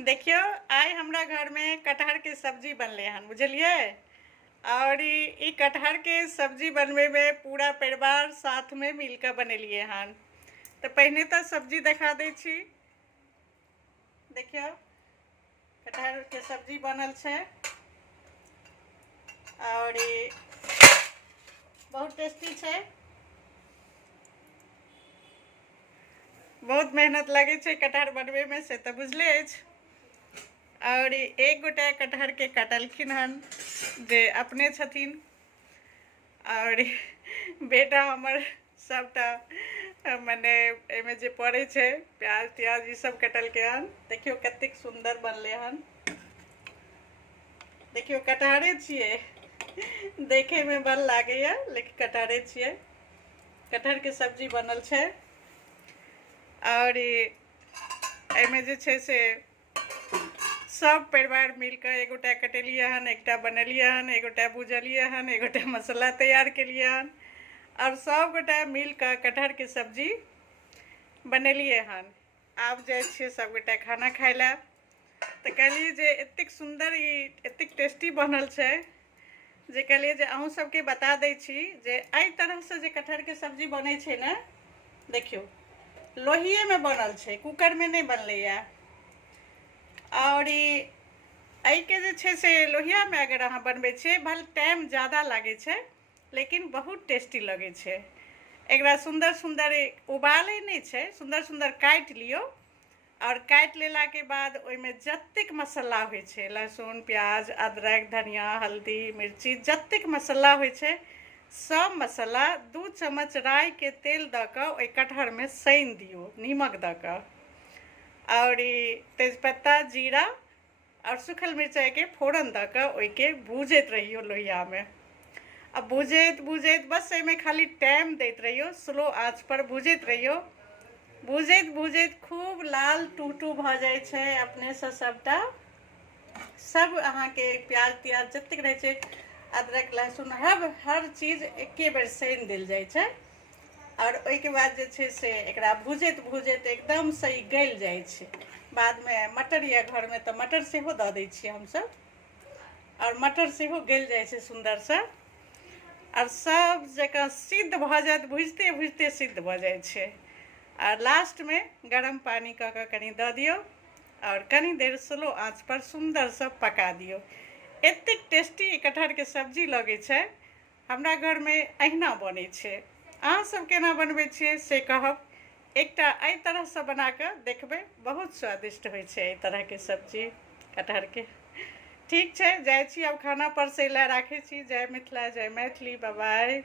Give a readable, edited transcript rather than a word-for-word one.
देखियो, आइ हमरा घर में कटहर के सब्जी बनले हन, बुझलिए। और ई कटहर के सब्जी बनवे में पूरा परिवार साथ में मिलकर बनेलिए हन। तो पहले तो सब्जी दिखा दै छी। देखियो, कटहर के सब्जी बनल छे और ई बहुत टेस्टी छे। बहुत मेहनत लगे छे कटहर बनवे में, से तो बुझले अछि। और एक गोटा कटहर के कटलखिन हन जे अपने छथिन, और बेटा हमर सबटा मने एमे जे पड़े छे प्याज त्याज ई सब कटलके हन। देखियो कतेक सुंदर बनले हन। देखियो कटहरे छिए, देखे में बड़ लागेया लेकिन कटहरे छिए। कटहर के सब्जी बनल छे और एमे जे छे से सब परिवार मिलकर एगोटा कटेलिए हन, एकटा बनेलिए हन, एगोटा भुजलिए हन, एगोटा मसाला तैयार केलिए हन और सब गोटा मिलकर कटहर के सब्जी बनेलिए हन। आब जाए छिए सब गोटा खाना खाए ला। तो कहलिए जे एतेक सुंदर एतेक टेस्टी बनल छे जे कहलिए जे अहूँ सबके बता दै छी जे एहि तरह से जे कटहर के सब्जी बने छे ना। देखियो लोहिए में बनल छे, कुकर में नहीं बनलैया। और के जे छे से लोहिया में अगर अहाँ बनबै छिए भले टाइम ज़्यादा लागे छे लेकिन बहुत टेस्टी लगे छे। एकरा सुंदर सुंदर उबाले नहीं छे, सुंदर सुंदर काट लियो और काट लेला के बाद ओइमे जत्तेक मसाला होय छे, लहसुन प्याज अदरक धनिया हल्दी मिर्ची जत्तेक मसाला होय छे सब मसाला 2 चम्मच राई के तेल द के ओइ कटहर में सान दियो नीमक द के। और तेजपत्ता जीरा और सूखल मिर्चाई के फोड़न द के ओइ के भूजत रहियो लोहिया में। अब भूजत भूजत बस एमे खाली टाइम देत रहियो, स्लो आंच पर भूजत रहियो। भूजत भूजत खूब लाल टूटू भ जाए छे अपने से सबटा। सब अहाँ के प्याज त्याज जत्तेक रहे छे अदरक लहसुन हर चीज एके बेर सान देल जाए छे। और ओइ के बाद जे छे से एकरा भूजत भूजत एकदम से ई गल जाए छे। बाद में मटर या घर में तो मटर सेहो द दै छिए हम सब, और मटर सेहो गल जाए छे सुंदर से। और सब जगह सिद्ध भ जात, भूजते भूजते सिद्ध भ जाए छे। और लास्ट में गरम पानी क के कनी द दियो और कनी देर स्लो आंच पर सुंदर से पका दियो। एतेक टेस्टी कटहर के सब्जी लगे छे। हमरा घर में अहिना बने छे। अहाँ सब केना बनबै छिए से कहब। एकटा एहि तरह से बना के देखबे, बहुत स्वादिष्ट होय छे एहि तरह के सब्जी कटहर के। ठीक छे, जाए छी अब खाना परसै ला, राखे छी। जय मिथिला जय मैथिली, बाय बाय।